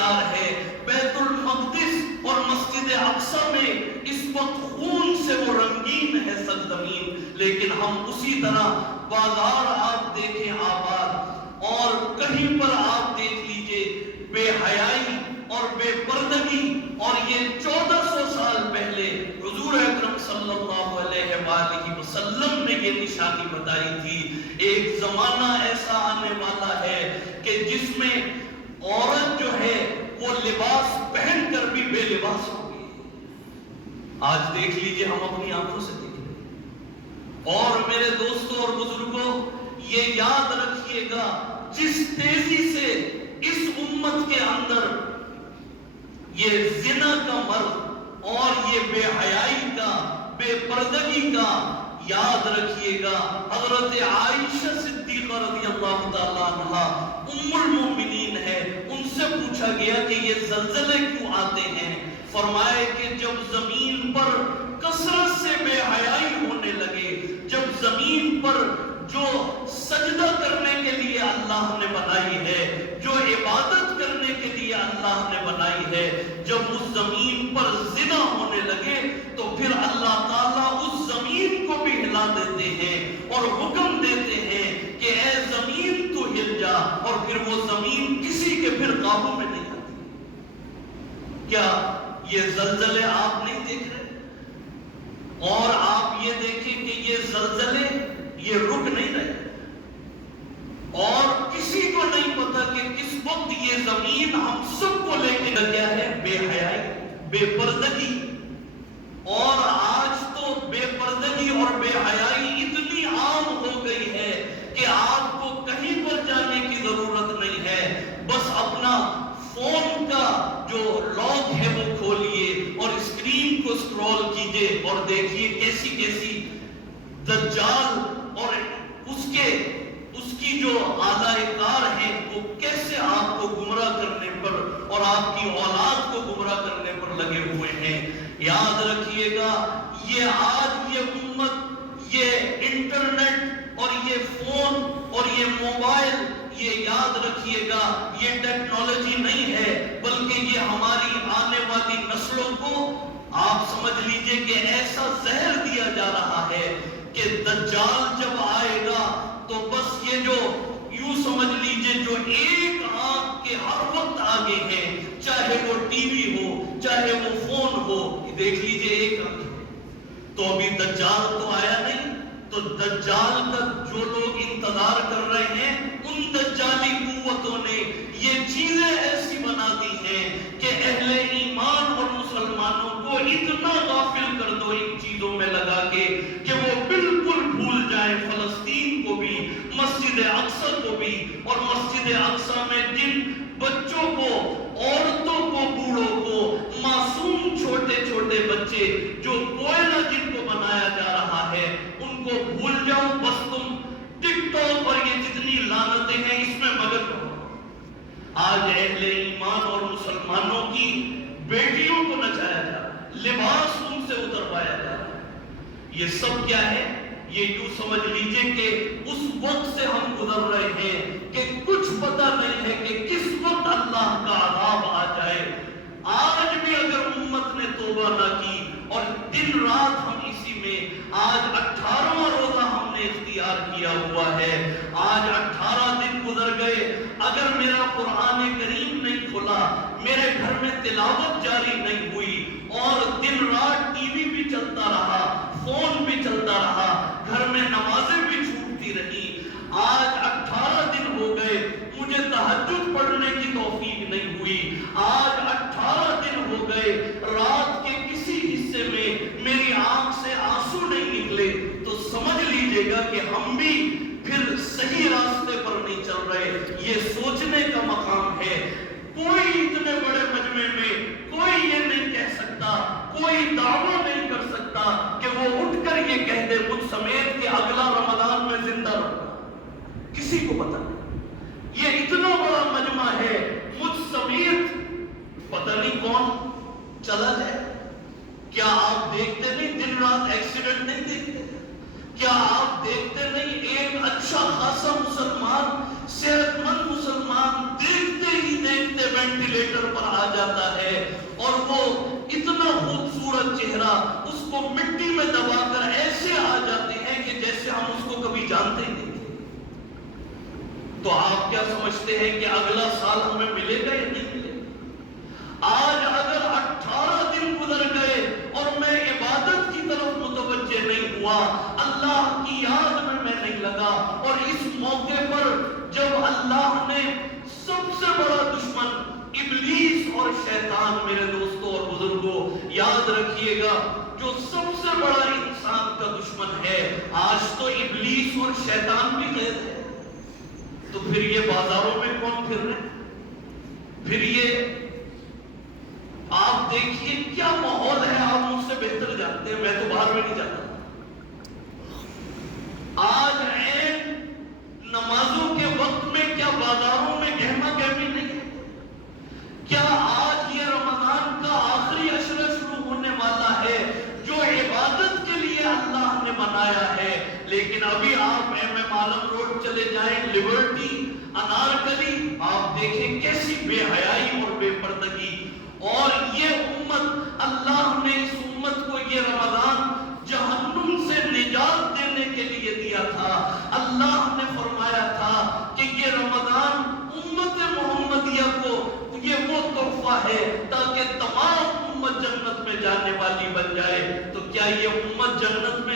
کار ہے. بیت المقدس اور مسجد اقصی میں اس وقت خون سے وہ رنگین ہے سرزمین، لیکن ہم اسی طرح بازار آپ دیکھیں آباد، اور کہیں پر آپ دیکھ لیجئے بے حیائی اور بے پردگی. اور یہ 1400 سال پہلے حضور اکرم صلی اللہ علیہ وآلہ وسلم نے یہ نشانی بتائی تھی. ایک زمانہ ایسا آنے والا ہے کہ جس میں عورت جو ہے وہ لباس پہن کر بھی بے لباس ہوگی. آج دیکھ لیجئے، ہم اپنی آنکھوں سے دیکھ رہے ہیں. اور میرے دوستوں اور بزرگوں، یہ یاد رکھیے گا، جس تیزی سے اس امت کے اندر یہ زنا کا مرض اور یہ بے حیائی کا، بے پردگی کا، یاد رکھیے گا حضرت عائشہ صدیقہ رضی اللہ تعالیٰ عنہا ام المومنین ہے، ان سے پوچھا گیا کہ یہ زلزلے کیوں آتے ہیں؟ فرمائے کہ جب زمین پر کثرت سے بے حیائی ہونے لگے، جب زمین پر جو سجدہ کرنے کے لیے اللہ نے بنائی ہے، جو عبادت کرنے کے لیے اللہ نے بنائی ہے، جب اس زمین پر زنا ہونے لگے تو پھر اللہ تعالیٰ اس زمین کو بھی ہلا دیتے ہیں اور حکم دیتے ہیں کہ اے زمین تو ہل جا، اور پھر وہ زمین کسی کے پھر قابو میں نہیں آتی. کیا یہ زلزلے آپ نہیں دیکھ رہے؟ اور آپ یہ دیکھیں کہ یہ زلزلے یہ رک نہیں رہے، اور کسی کو نہیں پتا کہ کس وقت یہ زمین ہم سب کو لے کے گیا ہے. بے حیائی، بے پردگی. اور آج تو بے پردگی اور بے حیائی اتنی عام ہو گئی ہے کہ آپ کو کہیں پر جانے کی ضرورت نہیں ہے، بس اپنا فون کا جو لاک ہے وہ کھولیے اور اسکرین کو سکرول کیجئے اور دیکھیے کیسی کیسی دجال اور اس کی جو آلہ کار ہیں وہ کیسے آپ کو گمراہ کرنے پر اور آپ کی اولاد کو گمراہ کرنے پر لگے ہوئے ہیں. یاد رکھیے گا، یہ آج یہ امت، یہ انٹرنیٹ اور یہ فون اور یہ موبائل، یہ یاد رکھیے گا یہ ٹیکنالوجی نہیں ہے، بلکہ یہ ہماری آنے والی نسلوں کو آپ سمجھ لیجئے کہ ایسا زہر دیا جا رہا ہے کہ دجال جب آئے گا تو بس یہ جو یوں سمجھ لیجئے جو ایک آنکھ کے ہر وقت آگے ہے، چاہے وہ ٹی وی ہو، چاہے وہ فون ہو، دیکھ لیجئے ایک آنکھ تو ابھی دجال تو آیا نہیں. تو دجال کا جو لوگ انتظار کر رہے ہیں، ان دجالی قوتوں نے یہ چیزیں ایسی بنا دی ہیں کہ اہل ایمان اور مسلمانوں کو اتنا غافل کر دو ان چیزوں میں لگا کے کہ وہ بالکل بھول جائیں فلسطین کو بھی، مسجد اقصی کو بھی، اور مسجد اقصی میں جن بچوں کو، عورتوں کو، بوڑھوں کو، معصوم چھوٹے چھوٹے بچے جو کوئلہ جن کو بنایا جا رہا ہے، ان کو بھول جاؤ، بس تم ٹک ٹاک اور یہ جتنی لعنتیں ہیں اس میں مگن رہو. آج اہل ایمان اور مسلمانوں کی بیٹیوں کو نچایا جا رہا ہے، لباس ان سے اتروایا جا رہا ہے. یہ سب کیا ہے؟ یہ یوں سمجھ لیجئے کہ اس وقت سے ہم گزر رہے ہیں کہ کچھ پتہ نہیں ہے کہ کس وقت اللہ کا عذاب آ جائے. آج بھی اگر امت نے توبہ نہ کی اور دن رات ہم اسی میں، آج 18واں روزہ ہم نے اختیار کیا ہوا ہے، آج 18 دن گزر گئے، اگر میرا قرآن کریم نہیں کھلا، میرے گھر میں تلاوت جاری نہیں ہوئی اور دن رات ٹی وی بھی چلتا رہا، فون بھی چلتا رہا، گھر میں نمازیں بھی چھوٹتی رہی، آج 18 دن ہو گئے، مجھے تہجد پڑھنے کی توفیق نہیں ہوئی، آج 18 دن ہو گئے، رات کے کسی حصے میں میری آنکھ سے آنسو نہیں نکلے، تو سمجھ لیجئے گا کہ ہم بھی پھر صحیح راستے پر نہیں چل رہے. یہ سوچنے کا مقام ہے. کوئی اتنے بڑے مجمع میں کوئی یہ نہیں کہہ سکتا، کوئی دعویٰ نہیں کر سکتا کہ وہ اٹھ کر یہ کہہ دے مجھ سمیت کہ اگلا رمضان میں زندہ رہوں. کسی کو پتہ نہیں. یہ اتنا بڑا مجمع ہے، مجھ سمیت پتہ نہیں کون چلا جائے. کیا آپ دیکھتے نہیں دن رات ایکسیڈنٹ نہیں دیکھتے؟ کیا آپ دیکھتے نہیں ایک اچھا خاصا مسلمان، صحت مند مسلمان دیکھتے ہی دیکھتے وینٹیلیٹر پر آ جاتا ہے اور وہ اتنا خوبصورت چہرہ اس کو مٹی میں دبا کر ایسے آ جاتے ہیں کہ جیسے ہم اس کو کبھی جانتے ہی نہیں تھے. تو آپ کیا سمجھتے ہیں کہ اگلا سال ہمیں ملے گا یا نہیں ملے گا؟ آج اگر 18 دن گزر گئے اور میں عبادت کی طرف متوجہ نہیں ہوا، اللہ کی یاد میں نہیں لگا، اور اس موقع پر جب اللہ نے سب سے بڑا دشمن ابلیس اور شیطان، میرے دوستوں اور بزرگوں یاد رکھیے گا، جو سب سے بڑا انسان کا دشمن ہے، آج تو ابلیس اور شیطان بھی قید ہے. تو پھر یہ بازاروں میں کون پھر رہے؟ پھر یہ آپ دیکھیے کیا ماحول ہے، آپ مجھ سے بہتر جانتے ہیں، میں تو باہر میں نہیں جاتا. آج عین نمازوں کے وقت میں کیا بازاروں میں گہما گہمی نہیں ہے؟ کیا آج یہ رمضان کا آخری عشرہ شروع ہونے والا ہے جو عبادت کے لیے اللہ نے بنایا ہے، لیکن ابھی آپ ایم ایم عالم روڈ چلے جائیں، لبرٹی، انارکلی، آپ دیکھیں کیسی بے حیائی اور بے پردگی. اور یہ امت، اللہ نے اس امت کو یہ رمضان جہنم سے نجات دینے کے لیے دیا تھا. اللہ نے فرمایا تھا کہ یہ رمضان امت محمدیہ کو یہ وہ تحفہ ہے تاکہ تمام امت جنت میں جانے والی بن جائے. تو کیا یہ امت جنت میں